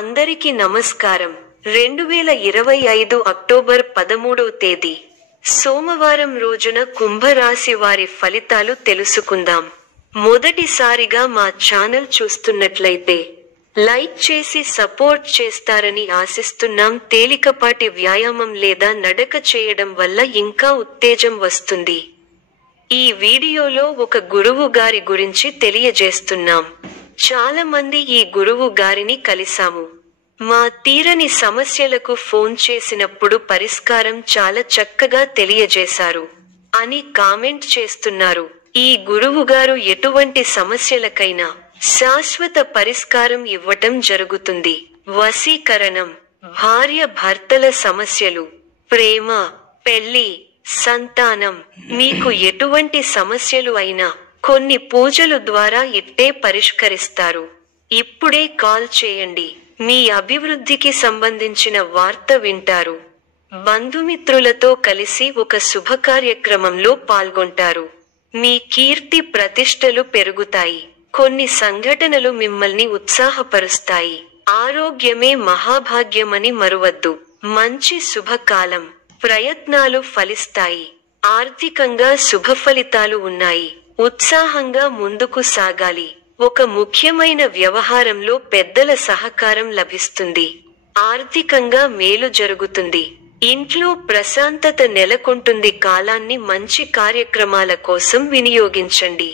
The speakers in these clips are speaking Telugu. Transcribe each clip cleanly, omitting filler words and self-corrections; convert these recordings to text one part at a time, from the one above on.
అందరికీ నమస్కారం. 2025 అక్టోబర్ 13వ తేదీ సోమవారం రోజున కుంభరాశి వారి ఫలితాలు తెలుసుకుందాం. మొదటిసారిగా మా ఛానల్ చూస్తున్నట్లయితే లైక్ చేసి సపోర్ట్ చేస్తారని ఆశిస్తున్నాం. తేలికపాటి వ్యాయామం లేదా నడక చేయడం వల్ల ఇంకా ఉత్తేజం వస్తుంది. ఈ వీడియోలో ఒక గురువు గారి గురించి తెలియజేస్తున్నాం. చాలా మంది ఈ గురువు గారిని కలిసాము. మా తీరని సమస్యలకు ఫోన్ చేసినప్పుడు పరిష్కారం చాలా చక్కగా తెలియజేశారు అని కామెంట్ చేస్తున్నారు. ఈ గురువుగారు ఎటువంటి సమస్యలకైనా శాశ్వత పరిష్కారం ఇవ్వటం జరుగుతుంది. వశీకరణం, భార్య భర్తల సమస్యలు, ప్రేమ, పెళ్లి, సంతానం, మీకు ఎటువంటి సమస్యలు అయినా కొన్ని పూజలు ద్వారా ఇట్టే పరిష్కరిస్తారు. ఇప్పుడే కాల్ చేయండి. మీ అభివృద్ధికి సంబంధించిన వార్త వింటారు. బంధుమిత్రులతో కలిసి ఒక శుభకార్యక్రమంలో పాల్గొంటారు. మీ కీర్తి ప్రతిష్టలు పెరుగుతాయి. కొన్ని సంఘటనలు మిమ్మల్ని ఉత్సాహపరుస్తాయి. ఆరోగ్యమే మహాభాగ్యమని మరువద్దు. మంచి శుభకాలం. ప్రయత్నాలు ఫలిస్తాయి. ఆర్థికంగా శుభఫలితాలు ఉన్నాయి. ఉత్సాహంగా ముందుకు సాగాలి. ఒక ముఖ్యమైన వ్యవహారంలో పెద్దల సహకారం లభిస్తుంది. ఆర్థికంగా మేలు జరుగుతుంది. ఇంట్లో ప్రశాంతత నెలకొంటుంది. కాలాన్ని మంచి కార్యక్రమాల కోసం వినియోగించండి.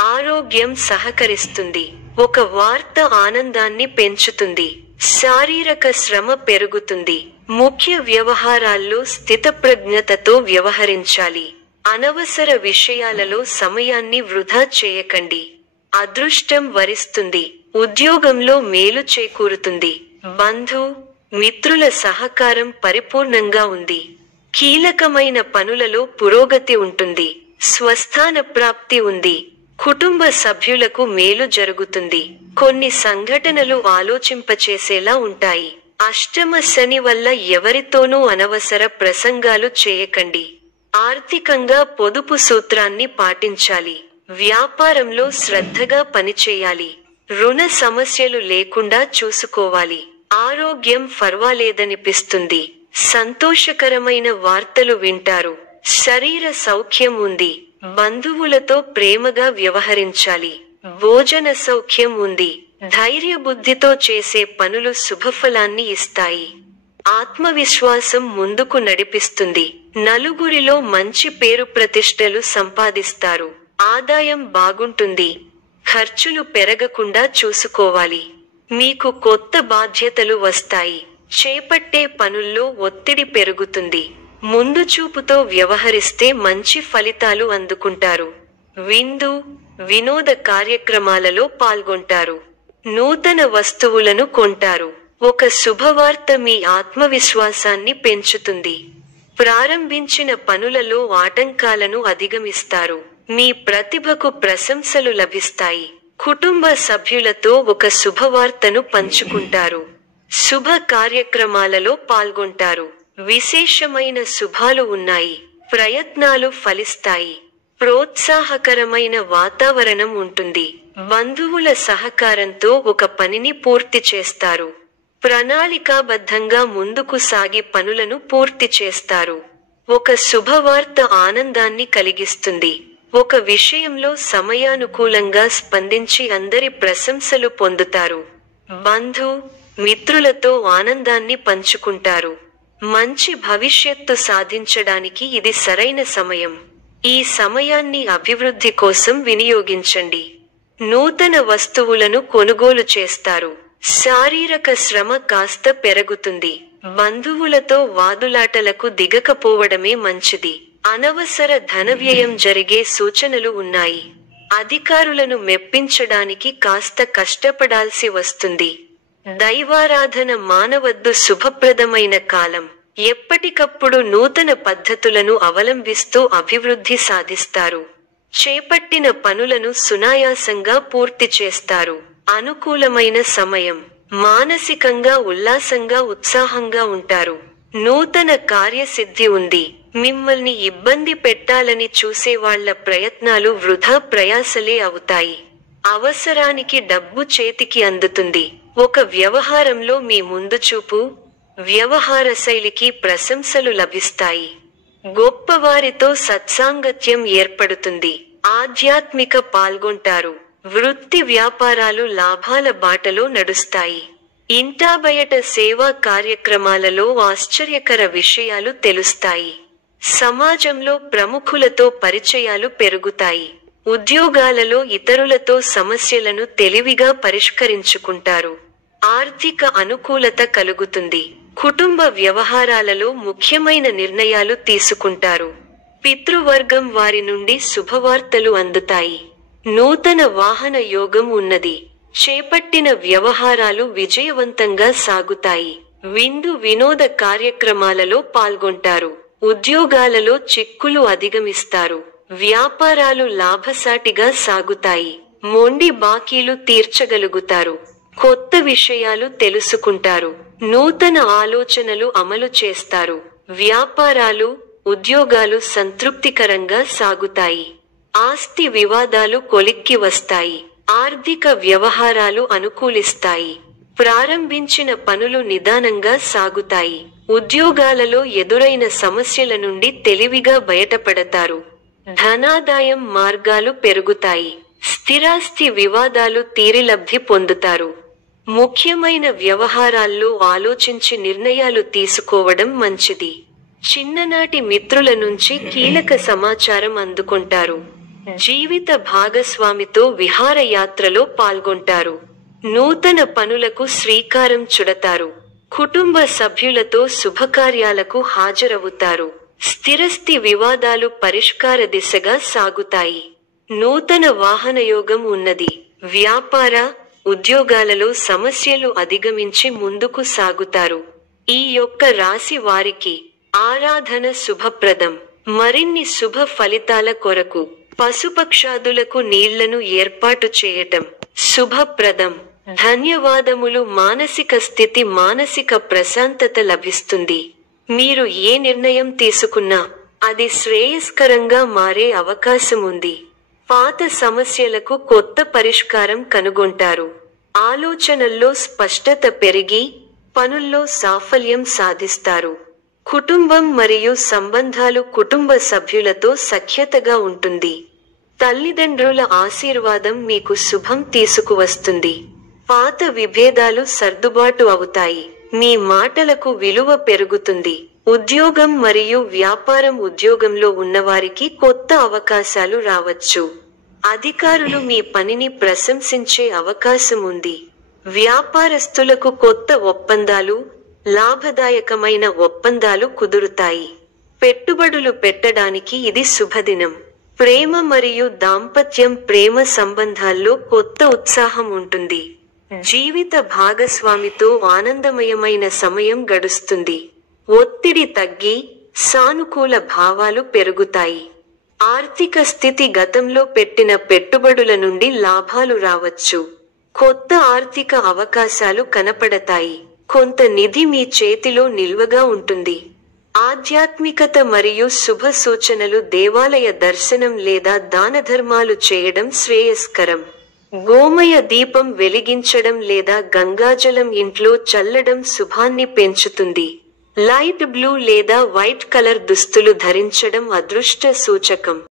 ఆరోగ్యం సహకరిస్తుంది. ఒక వార్త ఆనందాన్ని పెంచుతుంది. శారీరక శ్రమ పెరుగుతుంది. ముఖ్య వ్యవహారాల్లో స్థితప్రజ్ఞతతో వ్యవహరించాలి. అనవసర విషయాలలో సమయాన్ని వృధా చేయకండి. అదృష్టం వరిస్తుంది. ఉద్యోగంలో మేలు చేకూరుతుంది. బంధు మిత్రుల సహకారం పరిపూర్ణంగా ఉంది. కీలకమైన పనులలో పురోగతి ఉంటుంది. స్వస్థాన ప్రాప్తి ఉంది. కుటుంబ సభ్యులకు మేలు జరుగుతుంది. కొన్ని సంఘటనలు ఆలోచింపచేసేలా ఉంటాయి. అష్టమ శని వల్ల ఎవరితోనూ అనవసర ప్రసంగాలు చేయకండి. ఆర్థికంగా పొదుపు సూత్రాన్ని పాటించాలి. వ్యాపారంలో శ్రద్ధగా పనిచేయాలి. రుణ సమస్యలు లేకుండా చూసుకోవాలి. ఆరోగ్యం ఫర్వాలేదనిపిస్తుంది. సంతోషకరమైన వార్తలు వింటారు. శరీర సౌఖ్యం ఉంది. బంధువులతో ప్రేమగా వ్యవహరించాలి. భోజన సౌఖ్యం ఉంది. ధైర్యబుద్ధితో చేసే పనులు శుభఫలాన్ని ఇస్తాయి. ఆత్మవిశ్వాసం ముందుకు నడిపిస్తుంది. నలుగురిలో మంచి పేరు ప్రతిష్టలు సంపాదిస్తారు. ఆదాయం బాగుంటుంది. ఖర్చులు పెరగకుండా చూసుకోవాలి. మీకు కొత్త బాధ్యతలు వస్తాయి. చేపట్టే పనుల్లో ఒత్తిడి పెరుగుతుంది. ముందు చూపుతో వ్యవహరిస్తే మంచి ఫలితాలు అందుకుంటారు. విందు, వినోద కార్యక్రమాలలో పాల్గొంటారు. నూతన వస్తువులను కొంటారు. ఒక శుభవార్త మీ ఆత్మవిశ్వాసాన్ని పెంచుతుంది. ప్రారంభించిన పనులలో ఆటంకాలను అధిగమిస్తారు. మీ ప్రతిభకు ప్రశంసలు లభిస్తాయి. కుటుంబ సభ్యులతో ఒక శుభవార్తను పంచుకుంటారు. శుభ కార్యక్రమాలలో పాల్గొంటారు. విశేషమైన శుభాలు ఉన్నాయి. ప్రయత్నాలు ఫలిస్తాయి. ప్రోత్సాహకరమైన వాతావరణం ఉంటుంది. బంధువుల సహకారంతో ఒక పనిని పూర్తి చేస్తారు. ప్రణాళికాబద్ధంగా ముందుకు సాగి పనులను పూర్తి చేస్తారు. ఒక శుభవార్త ఆనందాన్ని కలిగిస్తుంది. ఒక విషయంలో సమయానుకూలంగా స్పందించి అందరి ప్రశంసలు పొందుతారు. బంధు మిత్రులతో ఆనందాన్ని పంచుకుంటారు. మంచి భవిష్యత్తు సాధించడానికి ఇది సరైన సమయం. ఈ సమయాన్ని అభివృద్ధి కోసం వినియోగించండి. నూతన వస్తువులను కొనుగోలు చేస్తారు. శారీరక శ్రమ కాస్త పెరుగుతుంది. బంధువులతో వాదులాటలకు దిగకపోవడమే మంచిది. అనవసర ధనవ్యయం జరిగే సూచనలు ఉన్నాయి. అధికారులను మెప్పించడానికి కాస్త కష్టపడాల్సి వస్తుంది. దైవారాధన మానవద్దు. శుభప్రదమైన కాలం. ఎప్పటికప్పుడు నూతన పద్ధతులను అవలంబిస్తూ అభివృద్ధి సాధిస్తారు. చేపట్టిన పనులను సునాయాసంగా పూర్తి చేస్తారు. అనుకూలమైన సమయం. మానసికంగా ఉల్లాసంగా ఉత్సాహంగా ఉంటారు. నూతన కార్యసిద్ధి ఉంది. మిమ్మల్ని ఇబ్బంది పెట్టాలని చూసేవాళ్ల ప్రయత్నాలు వృధా ప్రయాసలే అవుతాయి. అవసరానికి డబ్బు చేతికి అందుతుంది. ఒక వ్యవహారంలో మీ ముందుచూపు, వ్యవహార శైలికి ప్రశంసలు లభిస్తాయి. గొప్పవారితో సత్సాంగత్యం ఏర్పడుతుంది. ఆధ్యాత్మిక పాల్గొంటారు. వృత్తి వ్యాపారాలు లాభాల బాటలో నడుస్తాయి. ఇంటాబయట సేవా కార్యక్రమాలలో ఆశ్చర్యకర విషయాలు తెలుస్తాయి. సమాజంలో ప్రముఖులతో పరిచయాలు పెరుగుతాయి. ఉద్యోగాలలో ఇతరులతో సమస్యలను తెలివిగా పరిష్కరించుకుంటారు. ఆర్థిక అనుకూలత కలుగుతుంది. కుటుంబ వ్యవహారాలలో ముఖ్యమైన నిర్ణయాలు తీసుకుంటారు. పితృవర్గం వారి నుండి శుభవార్తలు అందుతాయి. నూతన వాహన యోగం ఉన్నది. చేపట్టిన వ్యవహారాలు విజయవంతంగా సాగుతాయి. విందు వినోద కార్యక్రమాలలో పాల్గొంటారు. ఉద్యోగాలలో చిక్కులు అధిగమిస్తారు. వ్యాపారాలు లాభసాటిగా సాగుతాయి. మొండి బాకీలు తీర్చగలుగుతారు. కొత్త విషయాలు తెలుసుకుంటారు. నూతన ఆలోచనలు అమలు చేస్తారు. వ్యాపారాలు, ఉద్యోగాలు సంతృప్తికరంగా సాగుతాయి. ఆస్తి వివాదాలు కొలిక్కి వస్తాయి. ఆర్థిక వ్యవహారాలు అనుకూలిస్తాయి. ప్రారంభించిన పనులు నిదానంగా సాగుతాయి. ఉద్యోగాలలో ఎదురైన సమస్యల నుండి తెలివిగా బయటపడతారు. ధనాదాయం మార్గాలు పెరుగుతాయి. స్థిరాస్తి వివాదాలు తీరిలబ్ధి పొందుతారు. ముఖ్యమైన వ్యవహారాల్లో ఆలోచించి నిర్ణయాలు తీసుకోవడం మంచిది. చిన్ననాటి మిత్రుల నుంచి కీలక సమాచారం అందుకుంటారు. జీవిత భాగస్వామితో విహారయాత్రలో పాల్గొంటారు. నూతన పనులకు శ్రీకారం చుడతారు. కుటుంబ సభ్యులతో శుభకార్యాలకు హాజరవుతారు. స్థిరస్థి వివాదాలు పరిష్కార దిశగా సాగుతాయి. నూతన వాహనయోగం ఉన్నది. వ్యాపార, ఉద్యోగాలలో సమస్యలు అధిగమించి ముందుకు సాగుతారు. ఈ యొక్క రాశి వారికి ఆరాధన శుభప్రదం. మరిన్ని శుభ ఫలితాల కొరకు పశుపక్షాదులకు నీళ్లను ఏర్పాటు చేయటం శుభప్రదం. ధన్యవాదములు. మానసిక స్థితి, మానసిక ప్రశాంతత లభిస్తుంది. మీరు ఏ నిర్ణయం తీసుకున్నా అది శ్రేయస్కరంగా మారే అవకాశం ఉంది. పాత సమస్యలకు కొత్త పరిష్కారం కనుగొంటారు. ఆలోచనల్లో స్పష్టత పెరిగి పనుల్లో సాఫల్యం సాధిస్తారు. కుటుంబం మరియు సంబంధాలు, కుటుంబ సభ్యులతో సఖ్యతగా ఉంటుంది. తల్లిదండ్రుల ఆశీర్వాదం మీకు శుభం తీసుకువస్తుంది. పాత విభేదాలు సర్దుబాటు అవుతాయి. మీ మాటలకు విలువ పెరుగుతుంది. ఉద్యోగం మరియు వ్యాపారం, ఉద్యోగంలో ఉన్నవారికి కొత్త అవకాశాలు రావచ్చు. అధికారులు మీ పనిని ప్రశంసించే అవకాశం ఉంది. వ్యాపారస్తులకు కొత్త ఒప్పందాలు, లాభదాయకమైన ఒప్పందాలు కుదురుతాయి. పెట్టుబడులు పెట్టడానికి ఇది శుభదినం. ప్రేమ మరియు దాంపత్యం, ప్రేమ సంబంధాల్లో కొత్త ఉత్సాహం ఉంటుంది. జీవిత భాగస్వామితో ఆనందమయమైన సమయం గడుస్తుంది. ఒత్తిడి తగ్గి సానుకూల భావాలు పెరుగుతాయి. ఆర్థిక స్థితి, గతంలో పెట్టిన పెట్టుబడుల నుండి లాభాలు రావచ్చు. కొత్త ఆర్థిక అవకాశాలు కనపడతాయి. కొంత నిధి మీ చేతిలో నిల్వగా ఉంటుంది. ఆధ్యాత్మికత మరియు శుభ సూచనలు, దేవాలయ దర్శనం లేదా దానధర్మాలు చేయడం శ్రేయస్కరం. గోమయ దీపం వెలిగించడం లేదా గంగాజలం ఇంట్లో చల్లడం శుభాన్ని పెంచుతుంది. లైట్ బ్లూ లేదా వైట్ కలర్ దుస్తులు ధరించడం అదృష్ట సూచకం.